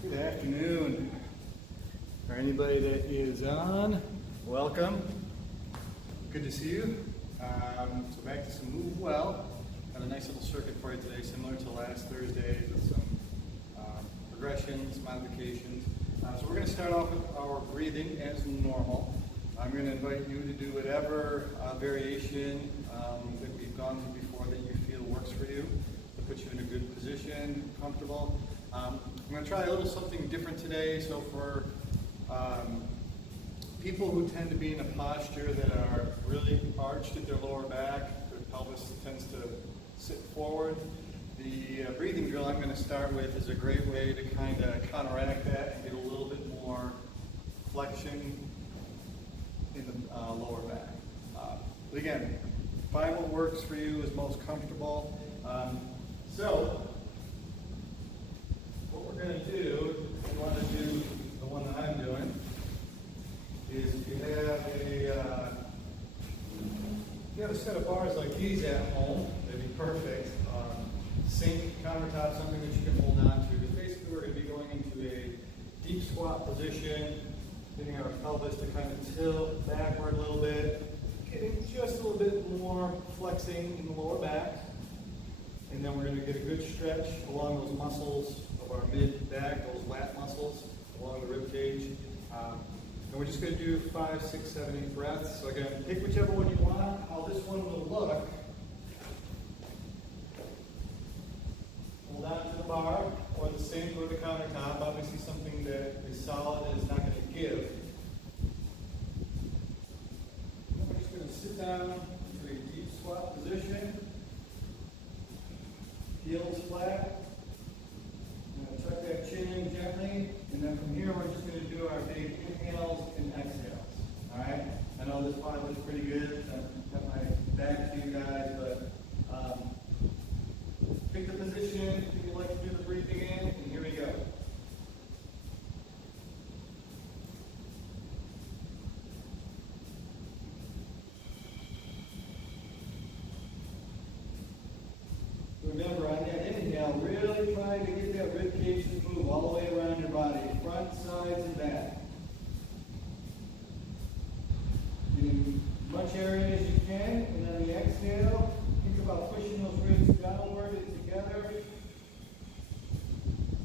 Good afternoon. For anybody that is on, welcome. Good to see you. So back to some Move Well. Got a nice little circuit for you today, similar to last Thursday, with some progressions, modifications. So we're going to start off with our breathing as normal. I'm going to invite you to do whatever variation that we've gone through before that you feel works for you, to put you in a good position, comfortable. I'm going to try a little something different today. So for people who tend to be in a posture that are really arched at their lower back, their pelvis tends to sit forward, the breathing drill I'm going to start with is a great way to kind of counteract that and get a little bit more flexion in the lower back. But again, find what works for you, is most comfortable. So what we're going to do, if you want to do the one that I'm doing, is if you have a set of bars like these at home, they'd be perfect. Sink, countertop, something that you can hold on to. Because basically we're going to be going into a deep squat position, getting our pelvis to kind of tilt backward a little bit, getting just a little bit more flexing in the lower back. And then we're going to get a good stretch along those muscles of our mid-back, those lat muscles along the rib cage. And we're just going to do 5, 6, 7, 8 breaths. So again, pick whichever one you want. How this one will look. Hold on to the bar or the sink or the countertop. Obviously something that is solid and is not going to give. And then we're just going to sit down into a deep squat position. Heels flat. I'm going to tuck that chin in gently. And then from here we're just going to do our big inhales and exhales. Alright? I know this part looks pretty good. I've got my back to you guys, but pick the position if you like to do the breathing in, and here we go. Remember, on that inhale, really try to get that rib cage to move all the way around your body, front, sides, and back. In much area as you can, and on the exhale, think about pushing those ribs downward and together.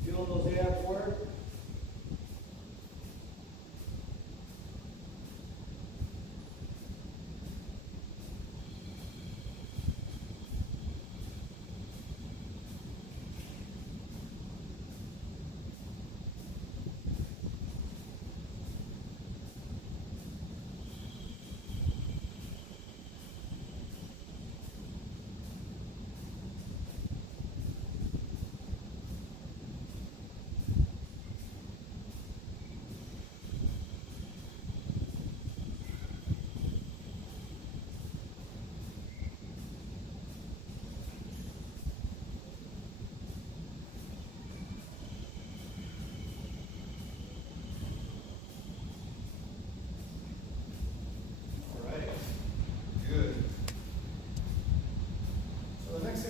Feel those abs work.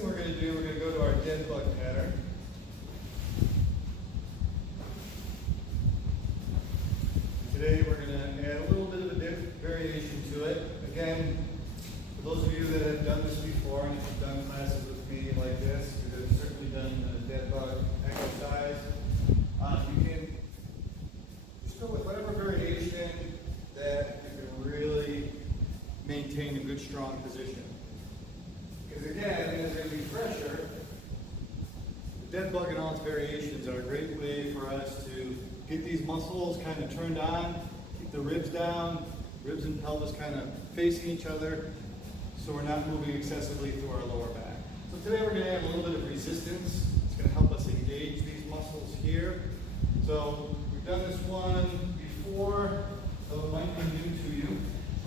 We're going to go to our dead bug pattern. Today we're going to add a little bit of a variation to it. Again, for those of you that have done this before and if you've done classes with me like this, you've certainly done the dead bug exercise. You can just go with whatever variation that you can really maintain a good strong position. Because again, as a refresher, the dead bug and all its variations are a great way for us to get these muscles kind of turned on, keep the ribs down, ribs and pelvis kind of facing each other, so we're not moving excessively through our lower back. So today we're going to add a little bit of resistance. It's going to help us engage these muscles here. So we've done this one before, so it might be new to you.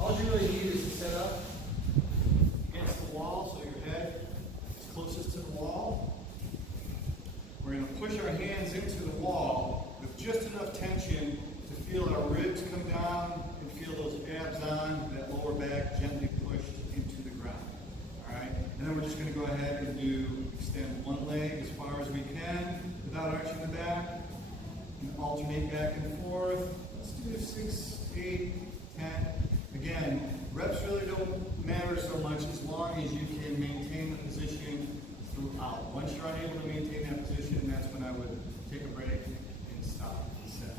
All you really need is to set up against the wall, so your head is closest to the wall. We're going to push our hands into the wall with just enough tension to feel our ribs come down and feel those abs on, that lower back gently pushed into the ground. All right? And then we're just going to go ahead and extend one leg as far as we can without arching the back. and alternate back and forth. Let's do 6, 8, 10. Again, reps really don't matter so much as long as you can maintain the position throughout. Once you're unable to maintain that position, that's when I would take a break and stop the set.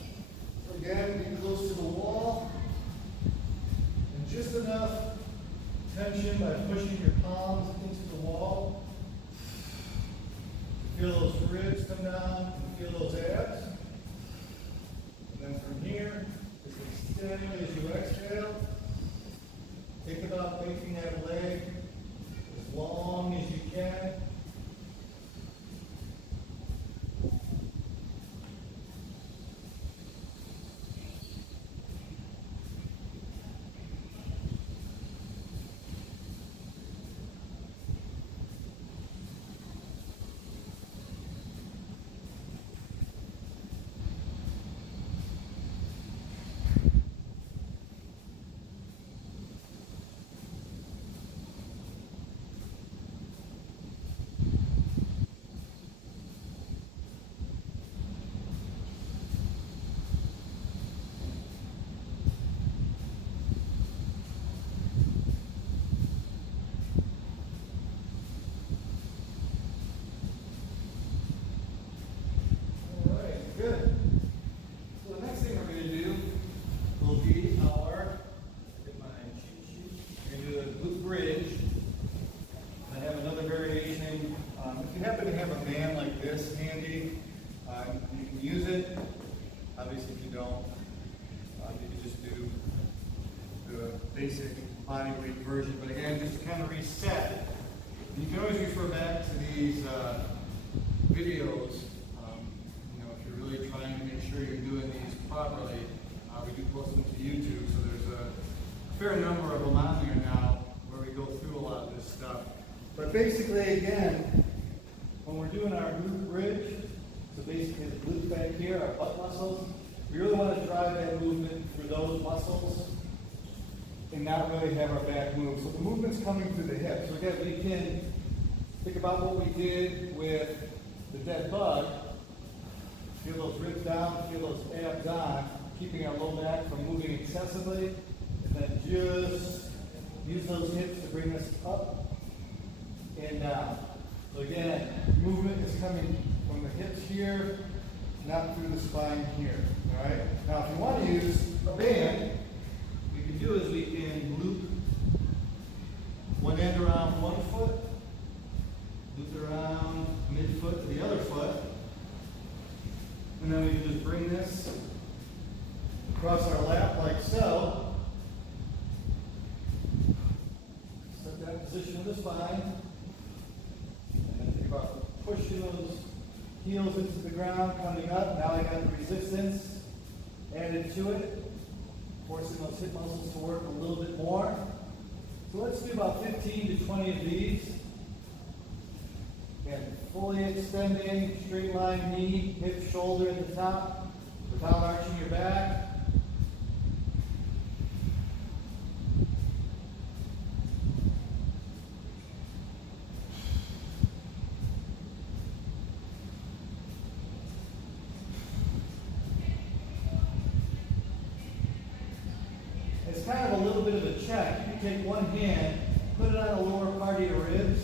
So again, be close to the wall, and just enough tension by pushing your palms into the wall. Feel those ribs come down, feel those abs. And then from here, just extend as you exhale. Think about making that leg as long as you can. Good. So the next thing we're going to do will be get my cheat sheet. We're going to do a glute bridge. I have another variation. If you happen to have a band like this handy, you can use it. Obviously, if you don't, you can just do the basic body weight version. But again, just to kind of reset. You can always refer back to these videos. Really trying to make sure you're doing these properly. We do post them to YouTube, so there's a fair number of them on there now where we go through a lot of this stuff. But basically, again, when we're doing our glute bridge, so basically the glutes back here, our butt muscles, we really want to drive that movement through those muscles and not really have our back move. So the movement's coming through the hips. So again, we can think about what we did with the dead bug. Feel those ribs down, feel those abs on, keeping our low back from moving excessively, and then just use those hips to bring us up and down. So again, movement is coming from the hips here, not through the spine here. All right. Now, if you want to use a band, what we can do is we can loop one end around one foot, loop it around midfoot to the other foot. And then we can just bring this across our lap like so. Set that position of the spine. And then think about pushing those heels into the ground, coming up. Now I got the resistance added to it, forcing those hip muscles to work a little bit more. So let's do about 15 to 20 of these. Again, fully extending, straight line knee, hip, shoulder at the top, without arching your back. It's kind of a little bit of a check. You take one hand, put it on the lower part of your ribs,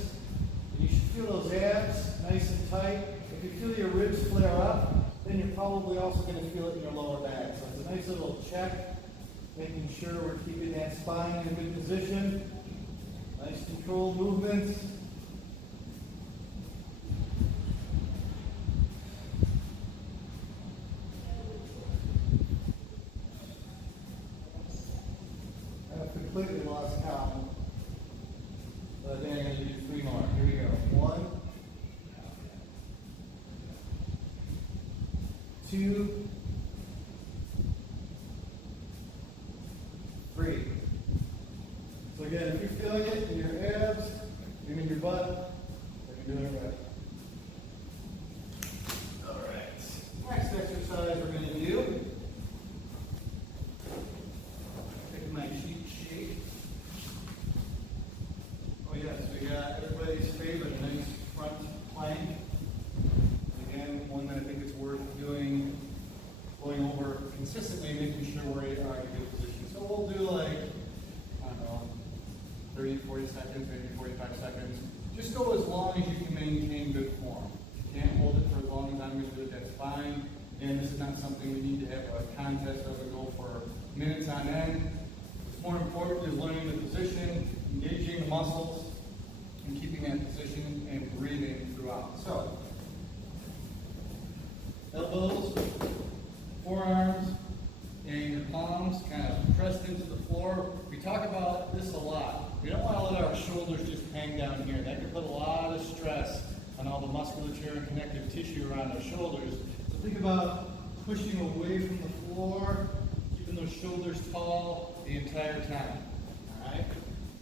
and you should feel those abs nice and tight. If you feel your ribs flare up, then you're probably also going to feel it in your lower back. So it's a nice little check, making sure we're keeping that spine in a good position. Nice controlled movements. I've completely lost count. But then I'm going to do 3 more. Here we go. 1, 2, 3. So again, if you're feeling it in your abs, even in your butt, then you're doing it right. All right. Next exercise we're going to do. Take my cheat sheet. Oh yes, we got everybody's favorite nice front plank. Again, one that I think is worth doing Again, this is not something we need to have a contest of and go for minutes on end. What's more important is learning the position, engaging the muscles, and keeping that position and breathing throughout. So, elbows, forearms, and your palms kind of pressed into the floor. We talk about this a lot. We don't want to let our shoulders just hang down here. That could put a lot of stress on all the musculature and connective tissue around our shoulders. So think about pushing away from the floor, keeping those shoulders tall the entire time. All right?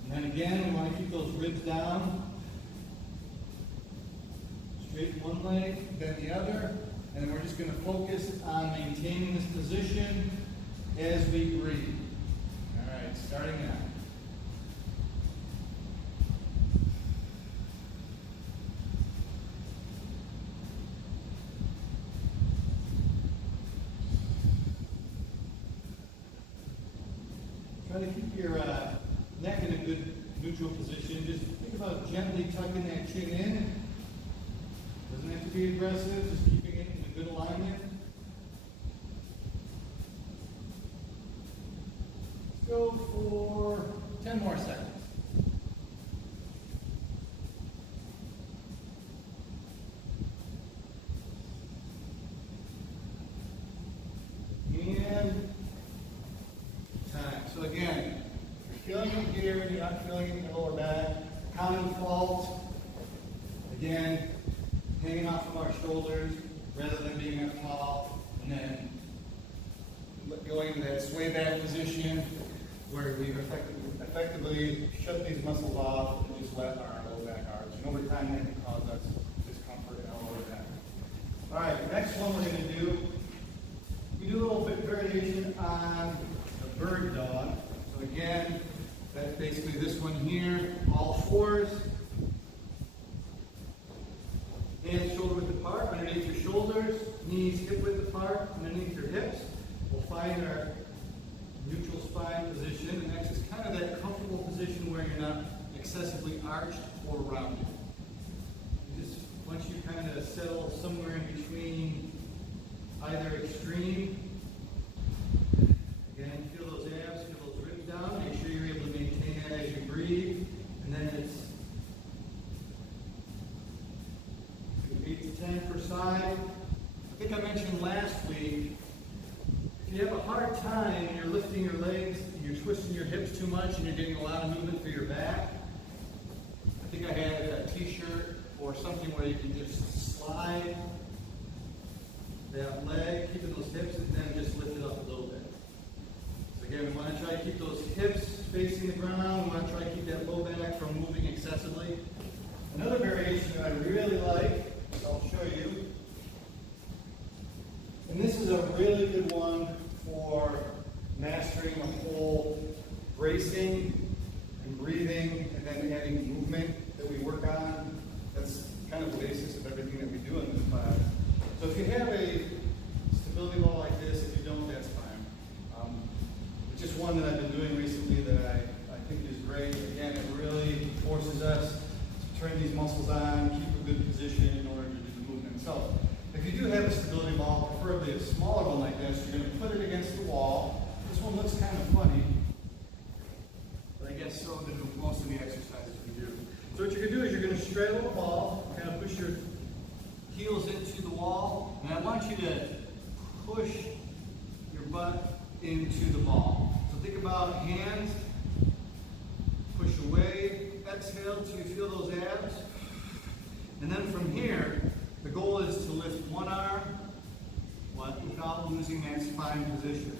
And then again, we want to keep those ribs down. Straighten one leg, then the other. And then we're just going to focus on maintaining this position as we breathe. All right, starting now. Try to keep your neck in a good neutral position. Just think about gently tucking that chin in. Doesn't have to be aggressive, just keeping it in a good alignment. Let's go for 10 more seconds. And time. So again, you're feeling it here, you're not feeling it in your lower back. Common fault. Again, hanging off from our shoulders rather than being up tall, and then going into that sway back position where we've effectively shut these muscles off and just let our low back arch. And over time that can cause us discomfort in our lower back. All right, next one we're going to do, we do a little bit variation on the bird dog. So again, that's basically this one here, all fours. Hands shoulder width apart, underneath your shoulders, knees hip width apart, underneath your hips. We'll find our neutral spine position, and that's just kind of that comfortable position where you're not excessively arched or rounded. Just once you kind of settle somewhere in between either extreme, again, feel those abs, feel those ribs down, make sure you're able to maintain that as you breathe, and then it's 8 to 10 per side. I think I mentioned last week, if you have a hard time and you're lifting your legs, and you're twisting your hips too much and you're getting a lot of movement through your back, I think I had a t-shirt or something where you can just slide that leg, keeping those hips, and then just lift it up a little bit. So again, we want to try to keep those hips facing the ground. We want to try to keep that low back from moving excessively. Another variation that I really like, I'll show you. And this is a really good one for mastering the whole bracing and breathing and then adding movement that we work on. That's kind of the basis of everything that we do in this class. So if you have a stability ball like this, if you don't, that's fine. It's just one that I've been doing recently that I think is great. Again, it really forces us to turn these muscles on, keep a good position in order to do the movement. So if you do have a stability ball, preferably a smaller one like this, you're going to put it against the wall. This one looks kind of funny, but I guess so do most of the exercises we do. So what you're going to do is you're going to straddle the ball, kind of push your heels into the wall, and I want you to push your butt into the ball. So think about hands, push away, exhale till you feel those abs, and then from here, the goal is to lift one arm without losing that spine position.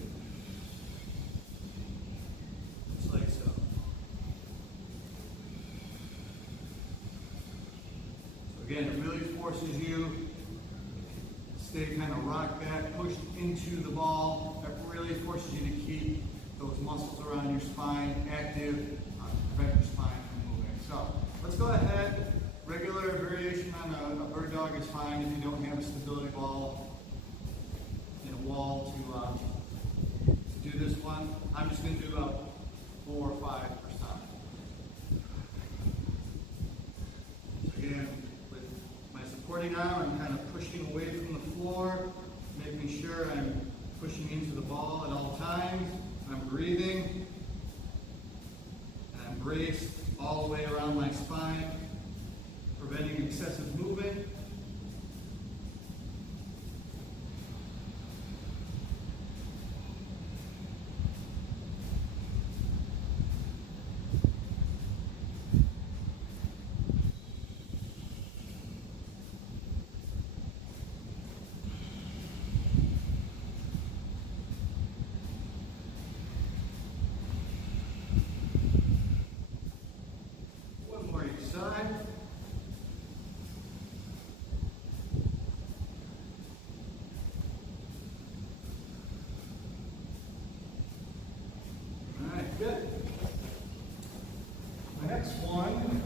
Just like so. So again, it really forces you to stay kind of rock back, pushed into the ball. That really forces you to keep those muscles around your spine active, prevent your spine from moving. So let's go ahead. Regular variation on a bird dog is fine if you don't have a stability ball and a wall to do this one. I'm just going to do about 4 or 5 per side. So again, with my supporting arm, I'm kind of pushing away from the floor, making sure I'm pushing into the ball at all times. I'm breathing. And I'm braced all the way around my spine, preventing excessive movement. One more each side. All right, good. The next one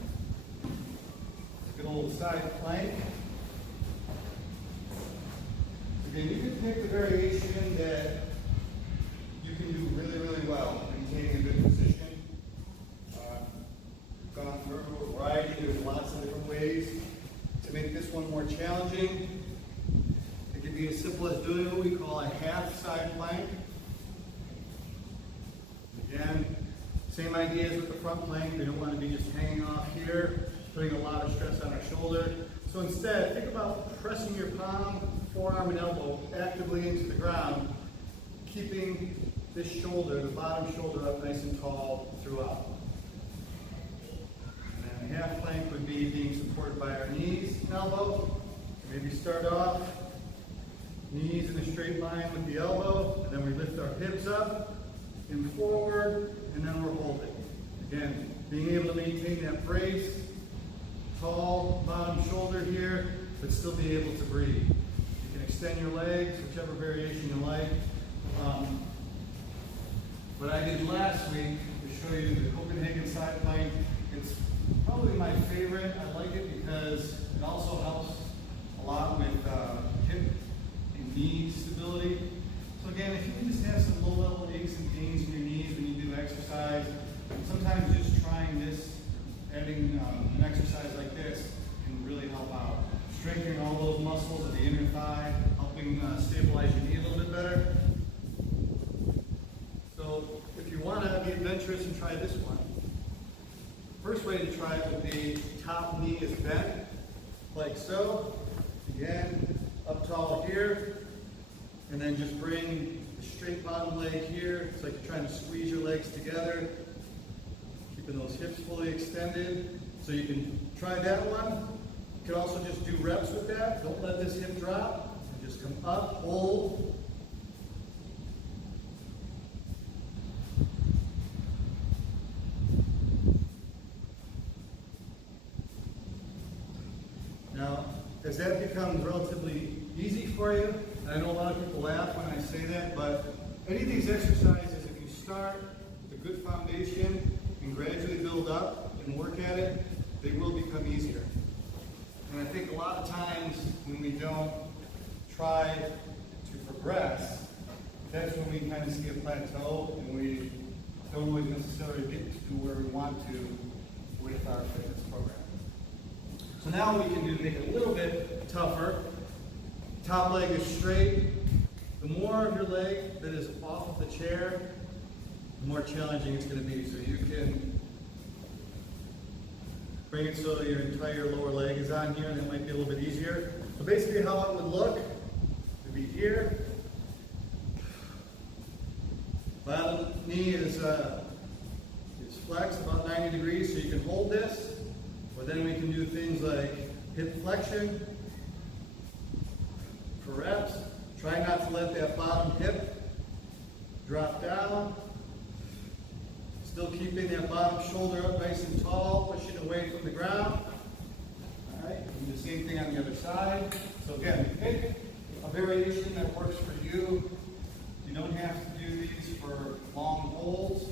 is a good old side plank. Again, you can pick the variation that you can do really, really well, maintaining a good position. We've gone through a variety, there's lots of different ways to make this one more challenging. It can be as simple as doing what we call a half side plank. Again, same ideas with the front plank. We don't want to be just hanging off here, putting a lot of stress on our shoulder. So instead, think about pressing your palm, forearm, and elbow actively into the ground, keeping this shoulder, the bottom shoulder, up nice and tall throughout. And then a half plank would be being supported by our knees and elbow. Maybe start off, knees in a straight line with the elbow, and then we lift our hips up and forward, and then we're holding. Again, being able to maintain that brace, tall bottom shoulder here, but still be able to breathe. You can extend your legs, whichever variation you like. What I did last week to show you the Copenhagen side plank, it's probably my favorite. I like it because it also helps a lot with hip and knee stability. So again, if you can just have some low-level aches and pains in your knees when you do exercise, sometimes just trying this, adding an exercise like this can really help out. Strengthening all those muscles of the inner thigh, helping stabilize your knee a little bit better. So if you want to be adventurous and try this one, first way to try it would be top knee is bent, like so. Again, up tall here, and then just bring the straight bottom leg here. It's like you're trying to squeeze your legs together, keeping those hips fully extended. So you can try that one. You can also just do reps with that. Don't let this hip drop. And just come up, hold. Now, as that becomes relatively easy for you, and I know a lot of people laugh when I say that, but any of these exercises, if you start with a good foundation and gradually build up and work at it, they will become easier. And I think a lot of times when we don't try to progress, that's when we kind of see a plateau and we don't always necessarily get to where we want to with our fitness program. So now we can make it a little bit tougher. Top leg is straight. The more of your leg that is off of the chair, the more challenging it's going to be. So you can bring it so your entire lower leg is on here, and it might be a little bit easier. So basically how it would look would be here. Bottom knee is flexed about 90 degrees, so you can hold this. But then we can do things like hip flexion for reps. Try not to let that bottom hip drop down. Still keeping that bottom shoulder up nice and tall, pushing away from the ground. All right, do the same thing on the other side. So again, pick a variation that works for you. You don't have to do these for long holds.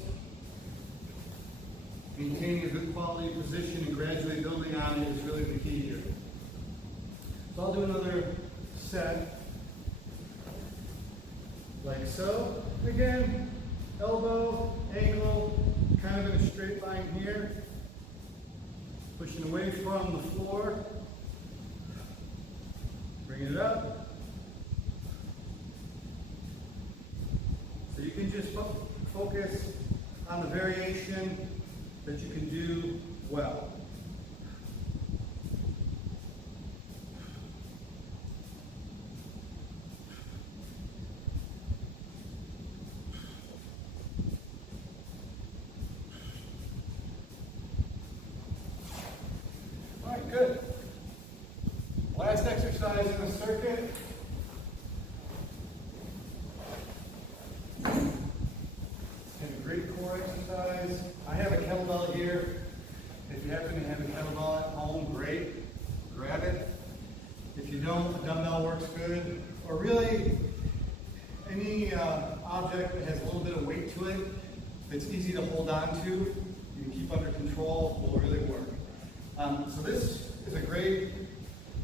Maintaining a good quality position and gradually building on it is really the key here. So I'll do another set like so. Again, elbow, ankle, kind of in a straight line here. Pushing away from the floor. Bringing it up. just focus on the variation that you can do well. All right, good. Last exercise in the circuit. Great core exercise. I have a kettlebell here. If you happen to have a kettlebell at home, great. Grab it. If you don't, a dumbbell works good. Or really, any object that has a little bit of weight to it, that's easy to hold on to, you can keep under control, will really work. So this is a great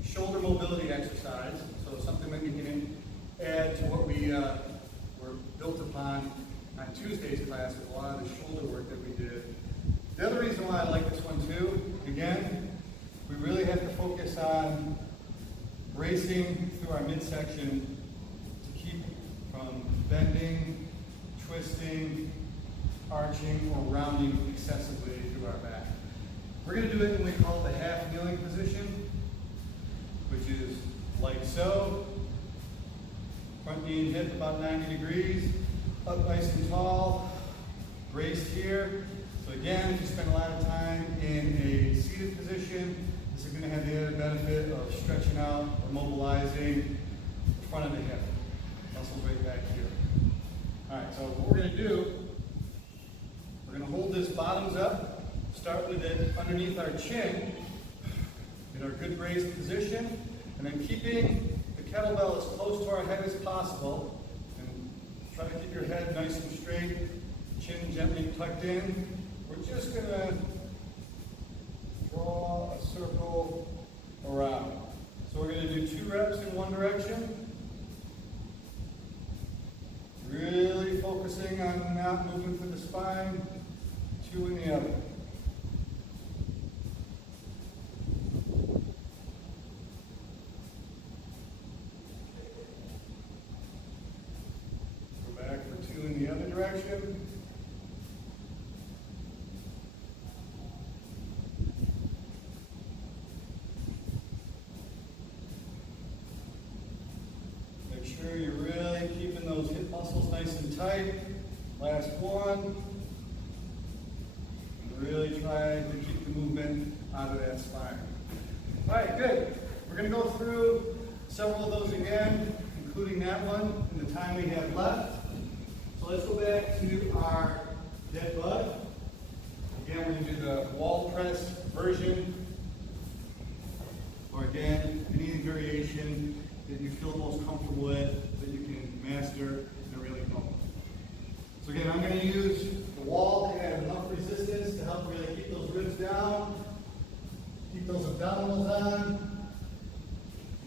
shoulder mobility exercise. So something that we can add to what we were built upon on Tuesday's class with a lot of the shoulder work that we did. The other reason why I like this one too, again, we really have to focus on bracing through our midsection to keep from bending, twisting, arching, or rounding excessively through our back. We're going to do it in what we call the half kneeling position, which is like so. Front knee and hip about 90 degrees. Up nice and tall, braced here. So again, if you spend a lot of time in a seated position, this is going to have the added benefit of stretching out or mobilizing the front of the hip. Muscles right back here. All right, so what we're going to do, we're going to hold this bottoms up, start with it underneath our chin, in our good braced position, and then keeping the kettlebell as close to our head as possible. Try to keep your head nice and straight, chin gently tucked in. We're just going to draw a circle around. So we're going to do 2 reps in one direction. Really focusing on not moving through the spine. 2 in the other. In the other direction. Make sure you're really keeping those hip muscles nice and tight. Last one. And really try to keep the movement out of that spine. All right, good. We're going to go through several of those again, including that one in the time we have left. So let's go back to our dead bug. Again, we're going to do the wall press version. Or again, any variation that you feel most comfortable with, that you can master in a really moment. So again, I'm going to use the wall to have enough resistance to help really keep those ribs down, keep those abdominals on,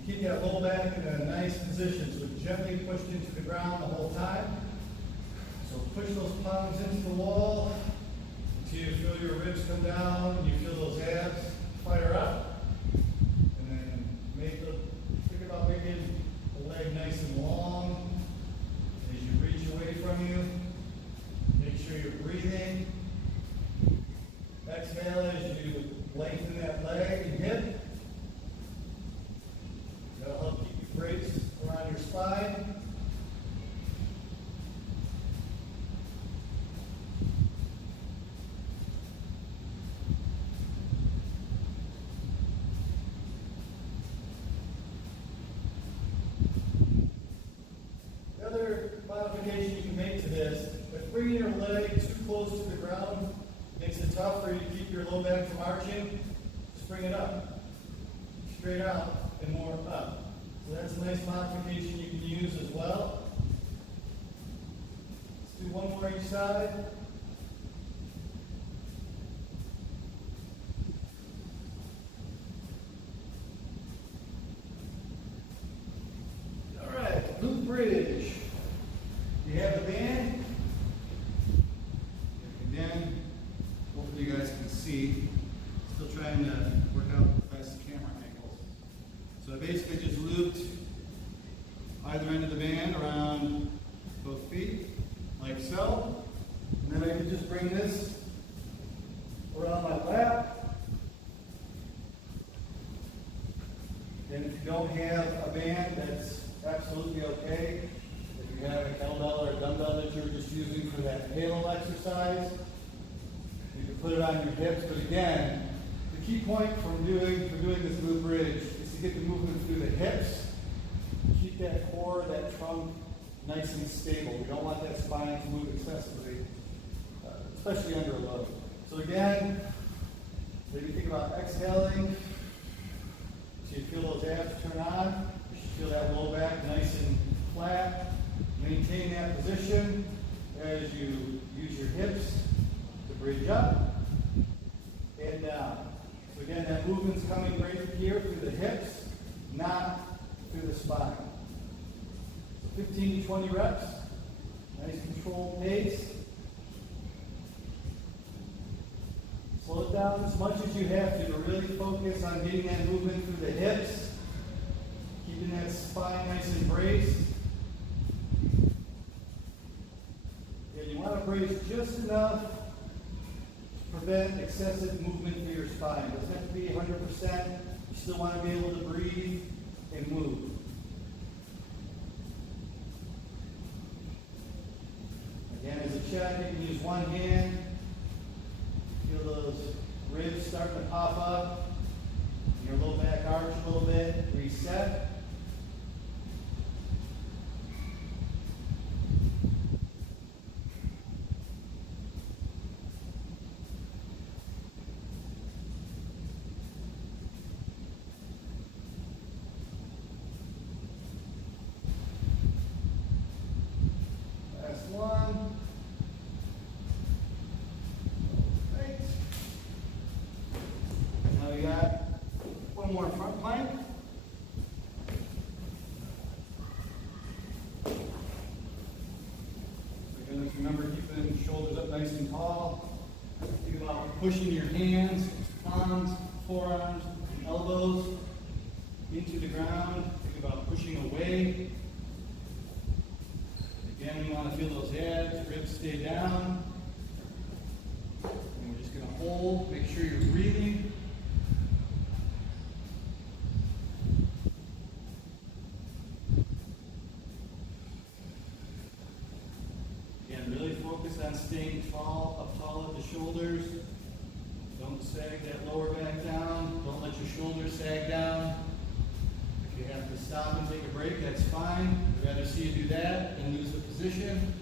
keep that low back in a nice position. So gently pushed into the ground the whole time. So push those palms into the wall until you feel your ribs come down, you feel those abs fire up. And then think about making the leg nice and long. As you reach away from you, make sure you're breathing. Exhale as you lengthen that leg and hip. That'll help keep you braced around your spine. Modification you can make to this, if bringing your leg too close to the ground makes it tough for you to keep your low back from arching, just bring it up, straight out and more up. So that's a nice modification you can use as well. Let's do one more each side. All right, glute bridge. You have the band. Again, hopefully you guys can see. Still trying to work out the best camera angles. So I basically just looped either end of the band around both feet. like so. And then I can just bring this around my lap. And if you don't have a band, that's absolutely okay. If you have a kettlebell or a dumbbell that you're just using for that halo exercise, you can put it on your hips. But again, the key point for doing this glute bridge is to get the movement through the hips. Keep that core, that trunk nice and stable. We don't want that spine to move excessively, especially under a load. So again, maybe think about exhaling. So you feel those abs turn on. You should feel that low back nice and flat. Maintain that position as you use your hips to bridge up and down. So again, that movement's coming right here through the hips, not through the spine. 15 to 20 reps, nice controlled pace. Slow it down as much as you have to really focus on getting that movement through the hips, keeping that spine nice and braced. And you want to brace just enough to prevent excessive movement through your spine. It doesn't have to be 100%. You still want to be able to breathe and move. Again, as a check, you can use one hand. Feel those ribs starting to pop up. Your low back arch a little bit. Reset. Last one. Right. Now we got one more front plank. Again, just remember keeping the shoulders up nice and tall. Think about pushing your hands, palms, forearms, and elbows into the ground. Think about pushing away. Again, we want to feel those abs, ribs stay down. And we're just going to hold, make sure you're breathing. Again, really focus on staying tall, up tall at the shoulders. Don't sag that lower back down. Don't let your shoulders sag down. If you have to stop and take a break, that's fine. I'd rather see you do that than lose the position.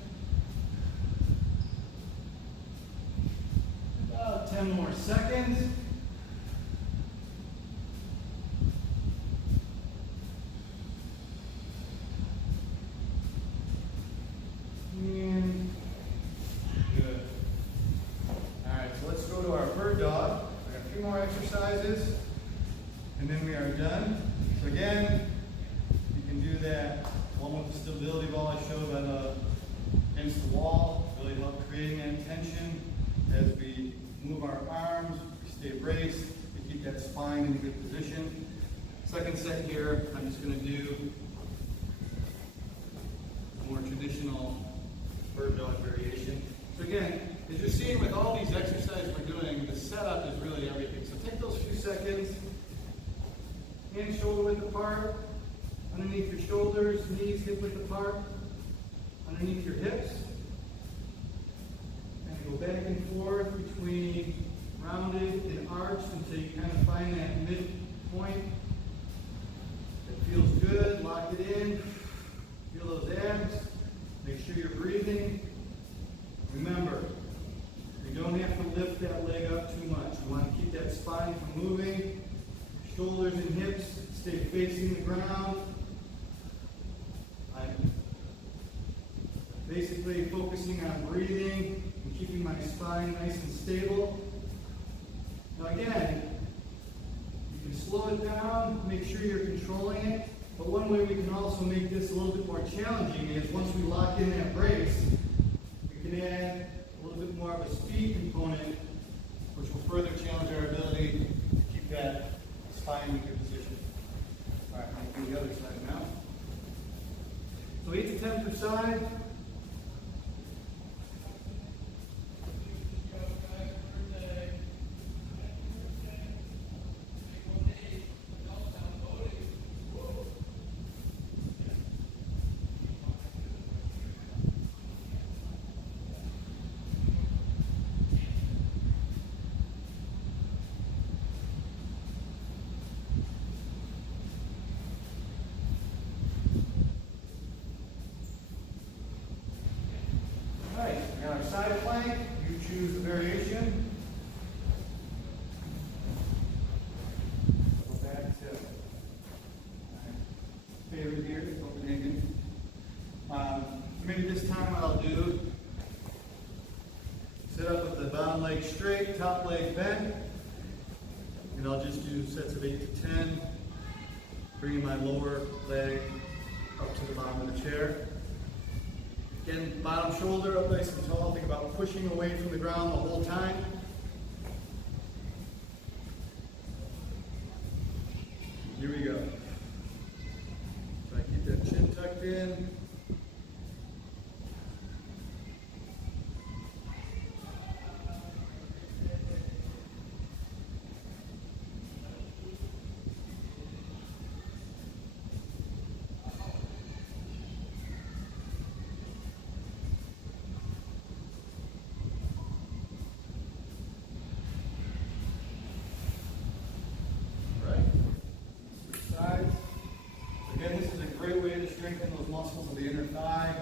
About 10 more seconds. And good. All right, so let's go to our bird dog. I got a few more exercises, and then we are done. So again, you can do that one with the stability ball I showed on against the wall. Really help creating that tension as we move our arms, we stay braced, we keep that spine in a good position. Second set here, I'm just going to do a more traditional bird dog variation. So again, as you're seeing with all these exercises we're doing, the setup is really everything. So take those few seconds, hands shoulder width apart, underneath your shoulders, knees hip width apart, underneath your hips. And go back and forth between rounded and arched until you kind of find that midpoint. It feels good, lock it in, feel those abs, make sure you're breathing. Remember, you don't have to lift that leg up too much. You want to keep that spine from moving. Shoulders and hips stay facing the ground. I'm basically focusing on breathing and keeping my spine nice and stable. Now again, you can slow it down, make sure you're controlling it. But one way we can also make this a little bit more challenging is once we lock in that brace, we can add a little bit more of a speed component, which will further challenge our ability to keep that spine in a good position. All right, I'll do the other side. 8 to 10 per side. favorite here, Copenhagen. Maybe this time what I'll do, sit up with the bottom leg straight, top leg bent, and I'll just do sets of 8 to 10, bringing my lower leg up to the bottom of the chair. Again, bottom shoulder up nice and tall. Think about pushing away from the ground the whole time. Here we go. Try to keep that chin tucked in. Again, this is a great way to strengthen those muscles of the inner thigh.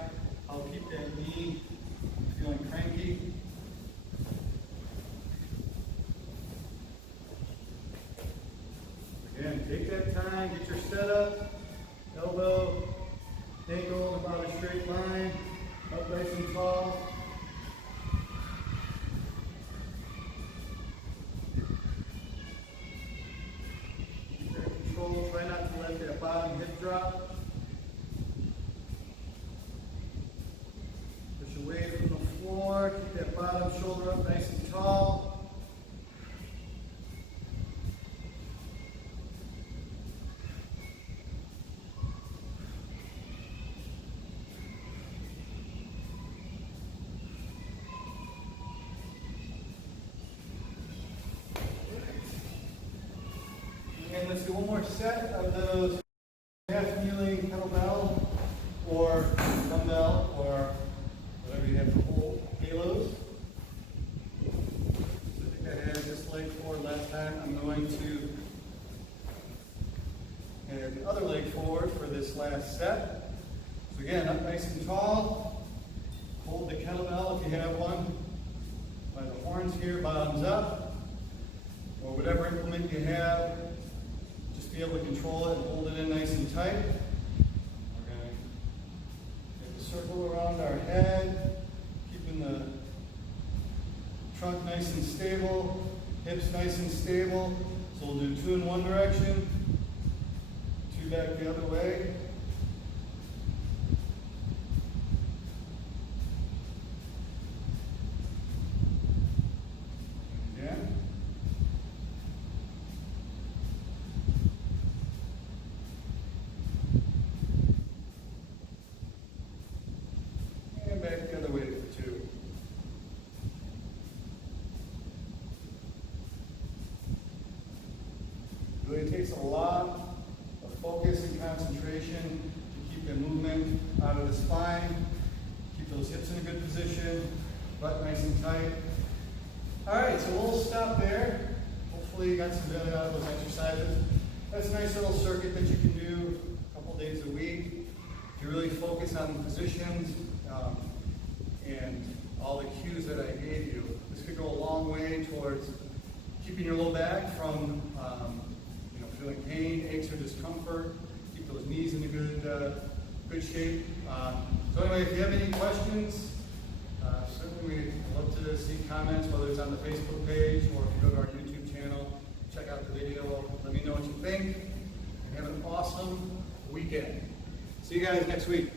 I'll keep that knee feeling cranky. Again, take that time, get your setup, elbow, ankle in about a straight line, up nice and tall. Try not to let that bottom hip drop. Push away from the floor. Keep that bottom shoulder up nice and tall. And let's do one more set of those half kneeling kettlebell or dumbbell or whatever you have to hold halos. So I think I had this leg forward last time. I'm going to have the other leg forward for this last set. So again, up nice and tall. Hold the kettlebell if you have one by the horns here, bottoms up, or whatever implement you have. Be able to control it and hold it in nice and tight. We're going to get the circle around our head, keeping the trunk nice and stable, hips nice and stable. So we'll do 2 in one direction, 2 back the other way. Again. Back the other way for 2. It really takes a lot of focus and concentration to keep the movement out of the spine, keep those hips in a good position, butt nice and tight. All right, so we'll stop there. Hopefully you got some value out of those exercises. That's a nice little circuit that you can do a couple days a week. If you really focus on the positions, and all the cues that I gave you, this could go a long way towards keeping your low back from feeling pain, aches, or discomfort. Keep those knees in a good shape. So anyway, if you have any questions, certainly we'd love to see comments, whether it's on the Facebook page or if you go to our YouTube channel, check out the video. Let me know what you think, and have an awesome weekend. See you guys next week.